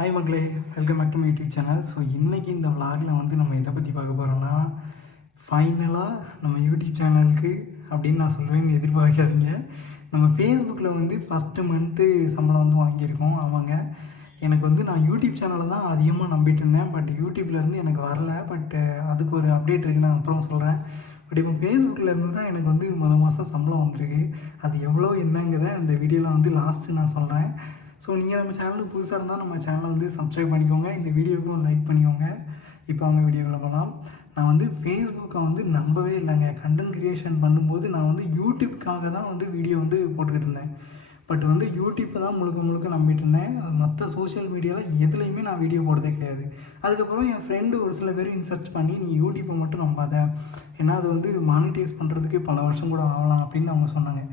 Hi மக்களே welcome back to my YouTube channel so இன்றைக்கி இந்த விளாகில் வந்து நம்ம எதை பற்றி பார்க்க போகிறோம்னா ஃபைனலாக நம்ம யூடியூப் சேனலுக்கு அப்படின்னு நான் சொல்கிறேன்னு எதிர்பார்க்காதீங்க. நம்ம ஃபேஸ்புக்கில் வந்து ஃபஸ்ட்டு மந்த்து சம்பளம் வந்து வாங்கியிருக்கோம் ஆமாங்க எனக்கு வந்து நான் யூடியூப் சேனலை தான் அதிகமாக நம்பிட்டு இருந்தேன். பட் யூடியூப்லேருந்து எனக்கு வரல. பட் அதுக்கு ஒரு அப்டேட் இருக்குது நான் அப்புறம் சொல்கிறேன் பட் இப்போ ஃபேஸ்புக்கில் இருந்து தான் எனக்கு வந்து மொதல் மாதம் சம்பளம் வந்திருக்கு. அது எவ்வளோ என்னங்கிறத அந்த வீடியோவில் வந்து லாஸ்ட்டு நான் சொல்கிறேன் ஸோ நீங்கள் நம்ம சேனலுக்கு புதுசாக இருந்தால் நம்ம சேனலை வந்து சப்ஸ்கிரைப் பண்ணிக்கோங்க. இந்த வீடியோவுக்கும் லைக் பண்ணிக்கோங்க. இப்போ அவங்க வீடியோக்குள்ள போகலாம் நான் வந்து ஃபேஸ்புக்கை வந்து நம்பவே இல்லைங்க. கண்டென்ட் கிரியேஷன் பண்ணும்போது நான் வந்து யூடியூப்காக தான் வந்து வீடியோ வந்து போட்டுக்கிட்டு இருந்தேன். பட் வந்து யூடியூப்பை தான் முழுக்க முழுக்க நம்பிட்டு இருந்தேன். மற்ற சோஷியல் மீடியாவில் எதுலேயுமே நான் வீடியோ போடுறதே கிடையாது. அதுக்கப்புறம் என் ஃப்ரெண்டு ஒரு சில பேர் இன்சர்ச் பண்ணி நீ யூடியூப்பை மட்டும் நம்பாத. ஏன்னா அது வந்து மானிட்டைஸ் பண்ணுறதுக்கு பல வருஷம் கூட ஆகலாம். அப்படின்னு அவங்க சொன்னாங்க.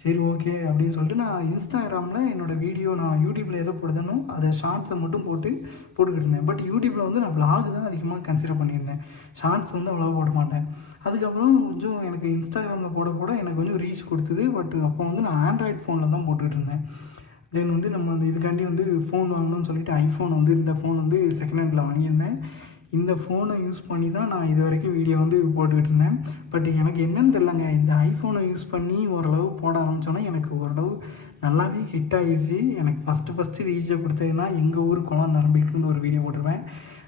சரி ஓகே அப்படின்னு சொல்லிட்டு நான் இன்ஸ்டாகிராமில் என்னோடய வீடியோ நான் யூடியூப்பில் எதை போடுதனோ அதை ஷார்ட்ஸை மட்டும் போட்டு போட்டுக்கிட்டு இருந்தேன். பட் யூடியூப்பில் வந்து நான் vlog தான் அதிகமாக கன்சிடர் பண்ணியிருந்தேன். ஷார்ட்ஸ் வந்து அவ்வளோவா போட மாட்டேன். அதுக்கப்புறம் கொஞ்சம் எனக்கு இன்ஸ்டாகிராமில் போட போட எனக்கு கொஞ்சம் ரீச் கொடுத்தது. பட் அப்போ வந்து நான் ஆண்ட்ராய்ட் ஃபோனில் தான் போட்டுக்கிட்டு இருந்தேன். தென் வந்து நம்ம வந்து இதுக்காண்டி வந்து ஃபோன் வாங்கணும்னு சொல்லிட்டு ஐஃபோன் வந்து இந்த ஃபோன் வந்து செகண்ட் ஹேண்டில் வாங்கியிருந்தேன். இந்த ஃபோனை யூஸ் பண்ணி தான் நான் இது வரைக்கும் வீடியோ வந்து போட்டுக்கிட்டு இருந்தேன். பட் எனக்கு என்னென்னு தெரிலங்க இந்த ஐஃபோனை யூஸ் பண்ணி ஓரளவு போட ஆரம்பித்தோன்னா எனக்கு ஓரளவு நல்லாவே ஹிட் ஆகிடுச்சு எனக்கு ஃபஸ்ட்டு ஃபஸ்ட்டு ரீச்சை கொடுத்ததுன்னா எங்கள் ஊர் குளம் நரம்பிட்டுன்னு ஒரு வீடியோ போட்டிருப்பேன்.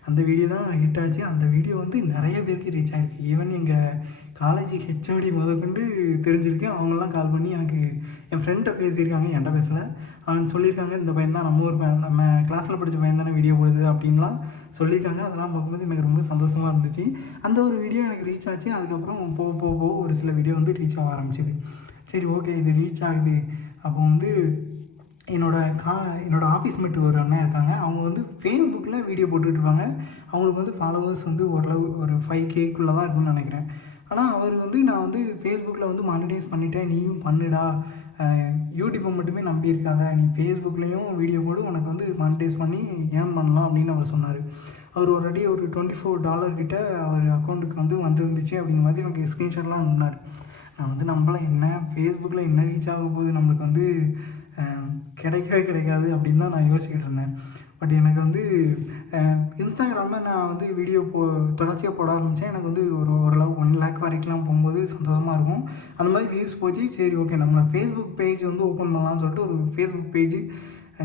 அந்த வீடியோ தான் ஹிட் ஆச்சு. அந்த வீடியோ வந்து நிறைய பேருக்கு ரீச் ஆகிருக்கு ஈவன் எங்கள் காலேஜ் ஹெச்ஓடி முதற்கொண்டு தெரிஞ்சிருக்கேன் அவங்களாம் கால் பண்ணி எனக்கு என் ஃப்ரெண்ட்டை பேசியிருக்காங்க. என்கிட்ட பேசலை. அவன் சொல்லியிருக்காங்க இந்த பையன் தான் நம்ம ஒரு பையன் நம்ம கிளாஸில் படித்த பையன் தானே வீடியோ போடுது அப்படின்லாம். சொல்லியிருக்காங்க. அதெல்லாம் பார்க்கும்போது எனக்கு ரொம்ப சந்தோஷமாக இருந்துச்சு. அந்த ஒரு வீடியோ எனக்கு ரீச் ஆச்சு. அதுக்கப்புறம் போக போக போக ஒரு சில வீடியோ வந்து ரீச் ஆக ஆரம்பிச்சிது. சரி ஓகே இது ரீச் ஆகுது. அப்போ வந்து என்னோடய கா என்னோடய ஆஃபீஸ் மேட் ஒரு அண்ணன் இருக்காங்க. அவங்க வந்து ஃபேஸ்புக்கில் வீடியோ போட்டுட்ருப்பாங்க அவங்களுக்கு வந்து ஃபாலோவர்ஸ் வந்து ஓரளவு ஒரு ஃபைவ் கேக்குள்ளே தான் இருக்கும்னு நினைக்கிறேன். ஆனால் அவர் வந்து நான் வந்து ஃபேஸ்புக்கில் வந்து மானிட்டைஸ் பண்ணிட்டேன். நீயும் பண்ணுடா. யூடியூப்பை மட்டுமே நம்பியிருக்காத நீ ஃபேஸ்புக்லேயும் வீடியோ போடு உனக்கு வந்து மானிட்டைஸ் பண்ணி ஏர்ன் பண்ணலாம் அப்படின்னு அவர் சொன்னார். அவர் ஒரு அடி ஒரு டுவெண்ட்டி ஃபோர் டாலர் கிட்ட அவர் அக்கௌண்ட்டுக்கு வந்து வந்துருந்துச்சு அப்படிங்கிற மாதிரி எனக்கு ஸ்க்ரீன்ஷாட்லாம் அனுப்பினார். நான் வந்து நம்மளாம் என்ன? ஃபேஸ்புக்கில் என்ன ரீச் ஆக போகுது? நம்மளுக்கு வந்து கிடைக்கவே கிடைக்காது அப்படின்னு தான் நான் யோசிக்கிட்டு இருந்தேன். பட் எனக்கு வந்து இன்ஸ்டாகிராமில் நான் வந்து வீடியோ போ தொடர்ச்சியாக போட ஆரம்பித்தேன் எனக்கு வந்து ஒரு ஓரளவு ஒன் லேக் வரைக்கும்லாம் போகும்போது சந்தோஷமாக இருக்கும். அந்த மாதிரி வியூஸ் போச்சு. சரி ஓகே நம்மளை ஃபேஸ்புக் பேஜ் வந்து ஓப்பன் பண்ணலாம்னு சொல்லிட்டு ஒரு ஃபேஸ்புக் பேஜ்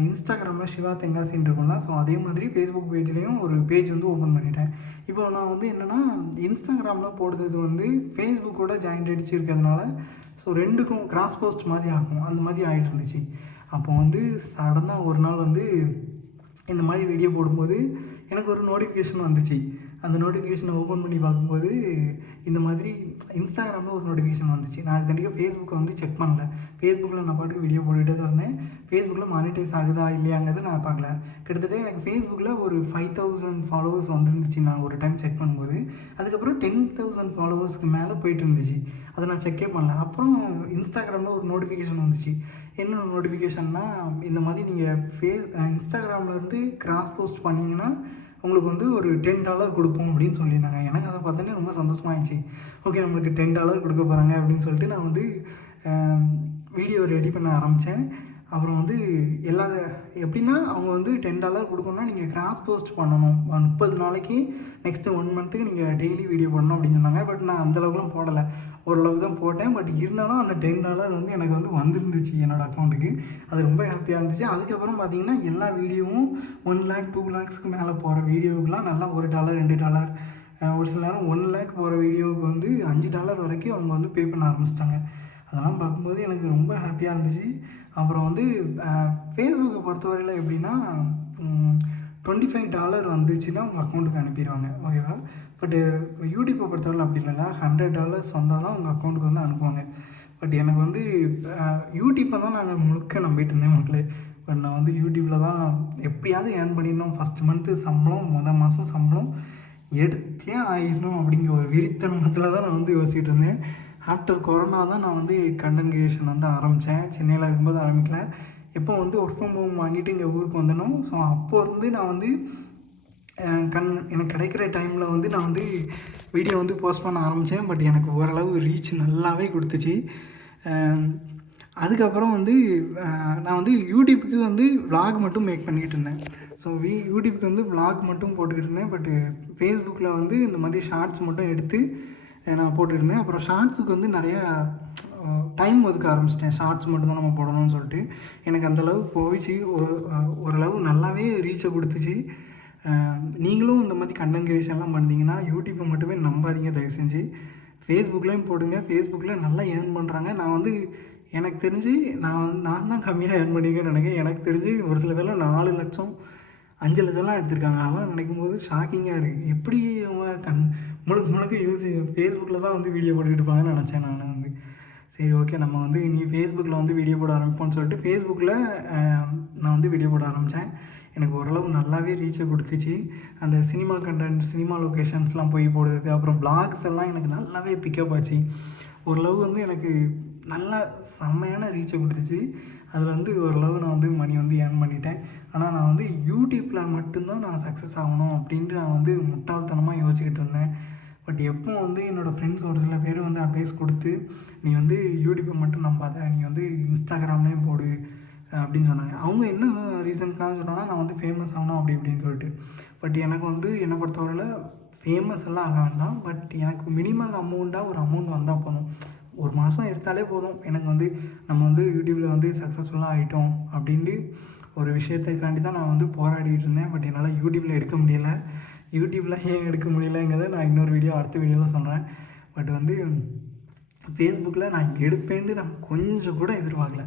இன்ஸ்டாகிராமில் சிவா தெங்காசின்னு இருக்கும்ல. ஸோ அதே மாதிரி ஃபேஸ்புக் பேஜ்லேயும் ஒரு பேஜ் வந்து ஓப்பன் பண்ணிட்டேன். இப்போ நான் வந்து என்னென்னா இன்ஸ்டாகிராமில் போடுறது வந்து ஃபேஸ்புக்கோட ஜாயிண்ட் அடிச்சு இருக்கிறதுனால ஸோ ரெண்டுக்கும் கிராஸ் போஸ்ட் மாதிரி ஆகும். அந்த மாதிரி ஆகிட்டு இருந்துச்சு. அப்போ வந்து சடனாக ஒரு நாள் வந்து இந்த மாதிரி வீடியோ போடும்போது எனக்கு ஒரு நோட்டிஃபிகேஷன் வந்துச்சு. அந்த நோட்டிஃபிகேஷனை ஓப்பன் பண்ணி பார்க்கும்போது இந்த மாதிரி இன்ஸ்டாகிராமில் ஒரு நோட்டிஃபிகேஷன் வந்துச்சு. நான் அது கண்டிப்பாக ஃபேஸ்புக்கை வந்து செக் பண்ணல. ஃபேஸ்புக்கில் நான் பாட்டுக்கு வீடியோ போட்டுகிட்டே தான் இருந்தேன். ஃபேஸ்புக்கில் மானிட்டைஸ் ஆகுதா இல்லையாங்கிறத நான் பார்க்கல. கிட்டத்தட்ட எனக்கு ஃபேஸ்புக்கில் ஒரு ஃபைவ் தௌசண்ட் ஃபாலோவர்ஸ் வந்துருந்துச்சு நான் ஒரு டைம் செக் பண்ணும்போது. அதுக்கப்புறம் டென் தௌசண்ட் ஃபாலோவர்ஸ்க்கு மேலே போயிட்டு இருந்துச்சு. அதை நான் செக்கே பண்ணல. அப்புறம் இன்ஸ்டாகிராமில் ஒரு நோட்டிஃபிகேஷன் வந்துச்சு. என்ன நோட்டிஃபிகேஷன்னா இந்த மாதிரி நீங்கள் ஃபே இன்ஸ்டாகிராம்லேருந்து கிராஸ் போஸ்ட் பண்ணிங்கன்னா உங்களுக்கு வந்து ஒரு டென் டாலர் கொடுப்போம் அப்படின்னு சொல்லியிருந்தாங்க. எனக்கு அதை பார்த்தோன்னே ரொம்ப சந்தோஷமாயிடுச்சு. ஓகே நம்மளுக்கு டென் டாலர் கொடுக்க போகிறாங்க அப்படின்னு சொல்லிட்டு நான் வந்து வீடியோ ரெடி பண்ண ஆரம்பித்தேன் அப்புறம் வந்து எல்லா எப்படின்னா அவங்க வந்து டென் டாலர் கொடுக்கணும்னா நீங்கள் கிராஸ் போஸ்ட் பண்ணணும். முப்பது நாளைக்கு நெக்ஸ்ட்டு ஒன் மந்த்துக்கு நீங்கள் டெய்லி வீடியோ பண்ணணும் அப்படின்னு சொன்னாங்க. பட் நான் அந்தளவுக்குலாம் போடலை. ஓரளவுக்கு தான் போட்டேன். பட் இருந்தாலும் அந்த டென் டாலர் வந்து எனக்கு வந்து வந்திருந்துச்சு என்னோடய அக்கௌண்ட்டுக்கு அது ரொம்ப ஹாப்பியாக இருந்துச்சு. அதுக்கப்புறம் பார்த்தீங்கன்னா எல்லா வீடியோவும் ஒன் லேக் டூ லேக்ஸ்க்கு மேலே போகிற வீடியோவுக்குலாம் நல்லா ஒரு டாலர் ரெண்டு டாலர் ஒரு சில நேரம் ஒன் லேக் போகிற வீடியோவுக்கு வந்து அஞ்சு டாலர் வரைக்கும் அவங்க வந்து பே பண்ண ஆரம்பிச்சிட்டாங்க. அதெல்லாம் பார்க்கும்போது எனக்கு ரொம்ப ஹாப்பியாக இருந்துச்சு. அப்புறம் வந்து ஃபேஸ்புக்கை பொறுத்தவரையில் எப்படின்னா டுவெண்ட்டி ஃபைவ் டாலர் வந்துச்சுன்னா உங்கள் அக்கௌண்ட்டுக்கு அனுப்பிடுவாங்க ஓகேவா பட்டு யூடியூப்பை பொறுத்தவரை அப்படி இல்லைல்ல. ஹண்ட்ரட் டாலர்ஸ் வந்தால் தான் உங்கள் அக்கௌண்ட்டுக்கு வந்து அனுப்புவாங்க. பட் எனக்கு வந்து யூடியூப்பை தான் நாங்கள் முழுக்க நம்பிட்டு இருந்தேன் மக்களே. பட் நான் வந்து யூடியூப்பில் தான் எப்படியாவது ஏர்ன் பண்ணிடணும். ஃபஸ்ட் மந்த்து சம்பளம் மொதல் மாதம் சம்பளம் எடுத்தே ஆயிடணும் அப்படிங்கிற ஒரு விரித்தனத்தில் தான் நான் வந்து யோசிச்சுட்டு இருந்தேன். ஆஃப்டர் கொரோனா தான் நான் வந்து கண்டன் கிரியேஷன் வந்து ஆரம்பித்தேன் சென்னையில் இருக்கும்போது ஆரம்பிக்கல. எப்போ வந்து ஒர்க் ஃப்ரம் ஹோம் வாங்கிட்டு இங்கே ஊருக்கு வந்தனோ ஸோ அப்போ இருந்து நான் வந்து கண் எனக்கு கிடைக்கிற டைமில் வந்து நான் வந்து வீடியோ வந்து போஸ்ட் பண்ண ஆரம்பித்தேன் பட் எனக்கு ஓரளவு ரீச் நல்லாவே கொடுத்துச்சு. அதுக்கப்புறம் வந்து நான் வந்து யூடியூப்புக்கு வந்து vlog மட்டும் மேக் பண்ணிக்கிட்டு இருந்தேன். ஸோ வி யூடியூப்க்கு வந்து vlog மட்டும் போட்டுக்கிட்டு இருந்தேன். பட்டு ஃபேஸ்புக்கில் வந்து இந்த மாதிரி ஷார்ட்ஸ் மட்டும் எடுத்து நான் நான் இருந்தேன். அப்புறம் ஷார்ட்ஸுக்கு வந்து நிறையா டைம் ஒதுக்க ஆரம்பிச்சிட்டேன். ஷார்ட்ஸ் மட்டும்தான் நம்ம போடணும்னு சொல்லிட்டு. எனக்கு அந்தளவு போயிடுச்சு. ஒரு ஓரளவு நல்லாவே ரீச்சை கொடுத்துச்சு. நீங்களும் இந்த மாதிரி கண்டென்ட் கிரியேஷன்லாம் பண்ணிங்கன்னா யூடியூப்பை மட்டுமே நம்பாதீங்க தயவு செஞ்சு. ஃபேஸ்புக்லேயும் போடுங்க. ஃபேஸ்புக்கில் நல்லா ஏர்ன் பண்ணுறாங்க நான் வந்து எனக்கு தெரிஞ்சு நான் வந்து நான் தான் கம்மியாக ஏர்ன் பண்ணியிருக்கேன்னு நினைக்கிறேன். எனக்கு தெரிஞ்சு ஒரு சில பேரில் நாலு லட்சம் அஞ்சு லட்சம்லாம் எடுத்திருக்காங்க. அதெல்லாம் நினைக்கும் போது ஷாக்கிங்காக இருக்குது எப்படி அவங்க கண் முழுக்க முழுக்க யூஸ் ஃபேஸ்புக்கில் தான் வந்து வீடியோ போட்டுக்கிட்டு இருப்பாங்கன்னு நினச்சேன் நான். சரி ஓகே நம்ம வந்து இனி ஃபேஸ்புக்கில் வந்து வீடியோ போட ஆரம்பிப்போம்னு சொல்லிட்டு ஃபேஸ்புக்கில் நான் வந்து வீடியோ போட ஆரம்பித்தேன் எனக்கு ஓரளவு நல்லாவே ரீச்சை கொடுத்துச்சு. அந்த சினிமா கண்டென்ட் சினிமா லொக்கேஷன்ஸ்லாம் போய் போடுறது அப்புறம் பிளாக்ஸ் எல்லாம் எனக்கு நல்லாவே பிக்கப் ஆச்சு. ஓரளவு வந்து எனக்கு நல்ல செம்மையான ரீச்சை கொடுத்துச்சு. அதில் வந்து ஓரளவு நான் வந்து மணி வந்து ஏர்ன் பண்ணிட்டேன். ஆனால் நான் வந்து யூடியூப்பில் மட்டும்தான் நான் சக்ஸஸ் ஆகணும் அப்படின்ட்டு நான் வந்து முட்டாள்தனமாக யோசிச்சுக்கிட்டு இருந்தேன். பட் எப்போ வந்து என்னோடய ஃப்ரெண்ட்ஸ் ஒரு சில பேர் வந்து அட்வைஸ் கொடுத்து நீ வந்து யூடியூப்பை மட்டும் நம்பாத நீ வந்து இன்ஸ்டாகிராம்லேயும் போடு அப்படின்னு சொன்னாங்க. அவங்க என்ன ரீசன்க்காக சொன்னாங்கன்னா நான் வந்து ஃபேமஸ் ஆகணும் அப்படி இப்படின்னு சொல்லிட்டு. பட் எனக்கு வந்து என்னை பொறுத்தவரையில் ஃபேமஸ் எல்லாம் ஆக வேண்டாம். பட் எனக்கு மினிமம் அமௌண்ட்டாக ஒரு அமௌண்ட் வந்தால் போதும். ஒரு மாதம் எடுத்தாலே போதும். எனக்கு வந்து நம்ம வந்து யூடியூப்பில் வந்து சக்ஸஸ்ஃபுல்லாக ஆகிட்டோம் அப்படின்ட்டு ஒரு விஷயத்துக்காண்டி தான் நான் வந்து போராடிட்டு இருந்தேன். பட் என்னால் யூடியூப்பில் எடுக்க முடியலை. யூடியூப்பில் ஏன் எடுக்க முடியலங்கிறத நான் இன்னொரு வீடியோ அடுத்த வீடியோவில் சொல்கிறேன் பட் வந்து ஃபேஸ்புக்கில் நான் எடுப்பேன்ட்டு நான் கொஞ்சம் கூட எதிர்பார்க்கல.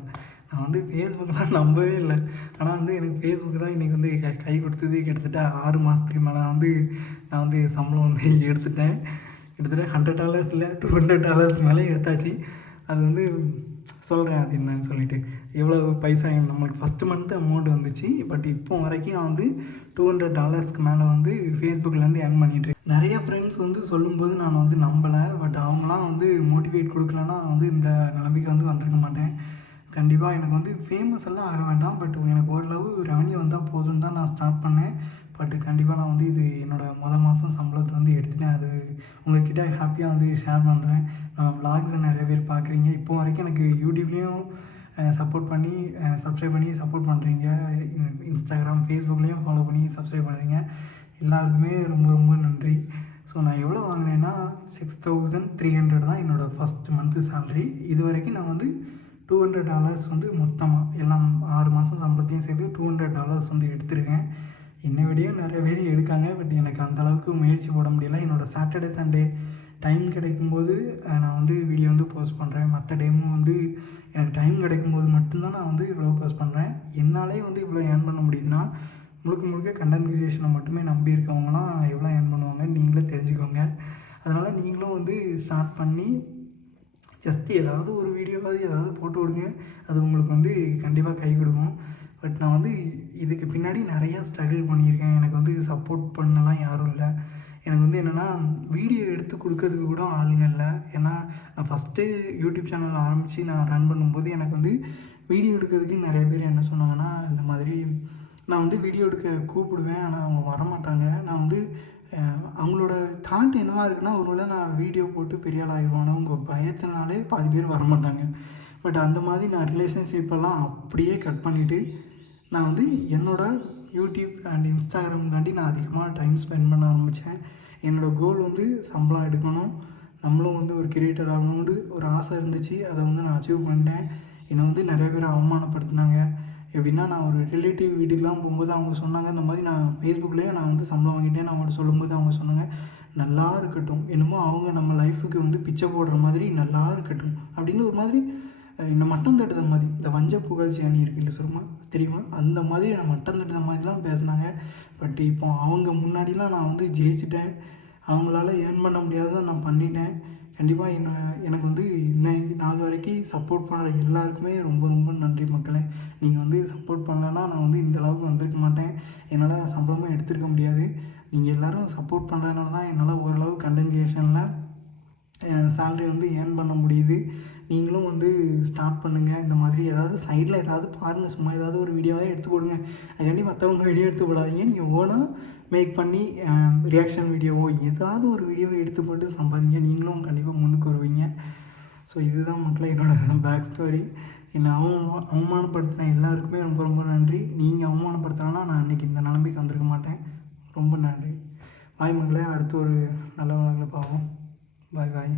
நான் வந்து ஃபேஸ்புக்கெலாம் நம்பவே இல்லை. ஆனால் வந்து எனக்கு ஃபேஸ்புக் தான் இன்றைக்கி வந்து கை கை கொடுத்தது. கிட்டத்தட்ட ஆறு மாதத்துக்கு மேலே வந்து நான் வந்து சம்பளம் வந்து எடுத்துட்டேன். கிட்டத்தட்ட ஹண்ட்ரட் டாலர்ஸ் இல்லை டூ ஹண்ட்ரட் டாலர்ஸ் மேலே எடுத்தாச்சு. அது வந்து சொல்கிறேன் அது என்னன்னு சொல்லிட்டு. எவ்வளோ பைசா நம்மளுக்கு ஃபஸ்ட்டு மந்த்து அமௌண்ட் வந்துச்சு. பட் இப்போ வரைக்கும் நான் வந்து டூ ஹண்ட்ரட் டாலர்ஸ்க்கு மேலே வந்து ஃபேஸ்புக்லேருந்து ஏர்ன் பண்ணிட்டு நிறைய ஃப்ரெண்ட்ஸ் வந்து சொல்லும்போது நான் வந்து நம்பலை. பட் அவங்களாம் வந்து மோட்டிவேட் கொடுக்கலன்னா வந்து இந்த நிலைமைக்கு வந்து வந்திருக்க மாட்டேன். கண்டிப்பாக எனக்கு வந்து ஃபேமஸ் எல்லாம் ஆக வேண்டாம். பட் எனக்கு ஓரளவு ரெவன்யூ வந்தால் போதும்னு தான் நான் ஸ்டார்ட் பண்ணேன். பட் கண்டிப்பாக நான் வந்து இது என்னோடய மொதல் மாதம் சம்பளத்தை வந்து எடுத்துட்டேன். அது உங்ககிட்ட ஹாப்பியாக வந்து ஷேர் பண்ணுறேன் vlogs நிறைய பேர் பார்க்குறீங்க. இப்போ வரைக்கும் எனக்கு யூடியூப்லேயும் சப்போர்ட் பண்ணி சப்ஸ்கிரைப் பண்ணி சப்போர்ட் பண்ணுறீங்க இன்ஸ்டாகிராம் ஃபேஸ்புக்லேயும் ஃபாலோ பண்ணி சப்ஸ்கிரைப் பண்ணுறீங்க எல்லாருக்குமே ரொம்ப ரொம்ப நன்றி. ஸோ நான் எவ்வளோ வாங்கினேன்னா சிக்ஸ் தௌசண்ட் த்ரீ ஹண்ட்ரட் தான் என்னோடய ஃபஸ்ட் மந்த்து சேலரி இது வரைக்கும் நான் வந்து டூ ஹண்ட்ரட் டாலர்ஸ் வந்து மொத்தமாக எல்லாம் ஆறு மாதம் சம்பளத்தையும் சேர்த்து டூ ஹண்ட்ரட் டாலர்ஸ் வந்து எடுத்திருக்கேன். என்னை விடையும் நிறைய பேர் எடுக்காங்க. பட் எனக்கு அந்த அளவுக்கு முயற்சி போட முடியல. என்னோடய சாட்டர்டே சண்டே டைம் கிடைக்கும்போது நான் வந்து வீடியோ வந்து போஸ்ட் பண்ணுறேன் மற்ற டைமும் வந்து எனக்கு டைம் கிடைக்கும்போது மட்டும்தான் நான் வந்து இவ்வளோ போஸ்ட் பண்ணுறேன் என்னாலே வந்து இவ்வளோ ஏர்ன் பண்ண முடியுதுன்னா முழுக்க முழுக்க கண்டென்ட் கிரியேஷனை மட்டுமே நம்பி இருக்கவங்களாம் எவ்வளோ ஏர்ன் பண்ணுவாங்க நீங்களே தெரிஞ்சுக்கோங்க. அதனால் நீங்களும் வந்து ஸ்டார்ட் பண்ணி ஜஸ்ட் ஏதாவது ஒரு வீடியோவாவது ஏதாவது போட்டு விடுங்க. அது உங்களுக்கு வந்து கண்டிப்பாக கை கொடுக்கும். பட் நான் வந்து இதுக்கு பின்னாடி நிறையா ஸ்ட்ரகிள் பண்ணியிருக்கேன். எனக்கு வந்து சப்போர்ட் பண்ணலாம் யாரும் இல்லை. வந்து என்னென்னா வீடியோ எடுத்து கொடுக்கறதுக்கு கூட ஆளுங்க இல்லை. ஏன்னா நான் ஃபஸ்ட்டு யூடியூப் சேனல் ஆரம்பித்து நான் ரன் பண்ணும்போது எனக்கு வந்து வீடியோ எடுக்கிறதுக்கு நிறைய பேர் என்ன சொன்னாங்கன்னா இந்த மாதிரி நான் வந்து வீடியோ எடுக்க கூப்பிடுவேன் ஆனால் அவங்க வரமாட்டாங்க. நான் வந்து அவங்களோட தாட் என்னவா இருக்குன்னா ஒருவேளை நான் வீடியோ போட்டு பெரிய ஆள் ஆயிடுவானோ உங்கள் பயத்தினாலே பாதி பேர் வரமாட்டாங்க. பட் அந்த மாதிரி நான் ரிலேஷன்ஷிப்பெல்லாம் அப்படியே கட் பண்ணிவிட்டு நான் வந்து என்னோட யூடியூப் அண்ட் இன்ஸ்டாகிராம்காண்டி நான் அதிகமாக டைம் ஸ்பெண்ட் பண்ண ஆரம்பித்தேன் என்னோடய கோல் வந்து சம்பளம் எடுக்கணும். நம்மளும் வந்து ஒரு கிரியேட்டர் ஆகணும்னு ஒரு ஆசை இருந்துச்சு. அதை வந்து நான் அச்சீவ் பண்ணிட்டேன். என்னை வந்து நிறைய பேர் அவமானப்படுத்தினாங்க. எப்படின்னா நான் ஒரு ரிலேட்டிவ் வீட்டுக்கெலாம் போகும்போது அவங்க சொன்னாங்க இந்த மாதிரி நான் ஃபேஸ்புக்லேயே நான் வந்து சம்பளம் வாங்கிட்டேன். நான் அவங்கள்ட்ட சொல்லும்போது அவங்க சொன்னாங்க நல்லா இருக்கட்டும். என்னமோ அவங்க நம்ம லைஃபுக்கு வந்து பிச்சை போடுற மாதிரி நல்லா இருக்கட்டும். அப்படின்னு ஒரு மாதிரி என்னை மட்டம் தட்டுத மாதிரி. இந்த வஞ்ச புகழ்ச்சி அணி இருக்குல்ல சுருமா? தெரியுமா? அந்த மாதிரி நான் மட்டம் தட்டுத மாதிரிலாம் பேசினாங்க. பட் இப்போ அவங்க முன்னாடிலாம் நான் வந்து ஜெயிச்சிட்டேன். அவங்களால ஏர்ன் பண்ண முடியாததை நான் பண்ணிட்டேன். கண்டிப்பாக என்ன எனக்கு வந்து இன்ன நாள் வரைக்கும் சப்போர்ட் பண்ணுற எல்லாருக்குமே ரொம்ப ரொம்ப நன்றி மக்களே. நீங்கள் வந்து சப்போர்ட் பண்ணலன்னா நான் வந்து இந்த அளவுக்கு வந்திருக்க மாட்டேன். என்னால் சம்பளமாக எடுத்திருக்க முடியாது. நீங்கள் எல்லாரும் சப்போர்ட் பண்ணுறதுனால தான் என்னால் ஓரளவு கண்டென்ட் கிரியேஷனில் சேலரி வந்து ஏர்ன் பண்ண முடியுது. நீங்களும் வந்து ஸ்டார்ட் பண்ணுங்கள் இந்த மாதிரி ஏதாவது சைடில் ஏதாவது பாருங்கள் சும்மா ஏதாவது ஒரு வீடியோவாக எடுத்து போடுங்க. அதுக்காண்டி மற்றவங்க வீடியோ எடுத்து போடாதீங்க. நீங்கள் ஓனாக மேக் பண்ணி ரியாக்ஷன் வீடியோவோ ஏதாவது ஒரு வீடியோவை எடுத்து போட்டு சம்பாதிங்க. நீங்களும் கண்டிப்பாக முன்னுக்கு வருவீங்க. ஸோ இதுதான் மக்கள் என்னோட பேக் ஸ்டோரி என்னை அவமா அவமானப்படுத்தின எல்லாருக்குமே ரொம்ப ரொம்ப நன்றி. நீங்கள் அவமானப்படுத்தலைன்னா நான் அன்றைக்கி இந்த நிலைமைக்கு வந்திருக்க மாட்டேன். ரொம்ப நன்றி. பாய் மகளே அடுத்து ஒரு நல்ல வழக்கில் பார்ப்போம். பாய் பாய்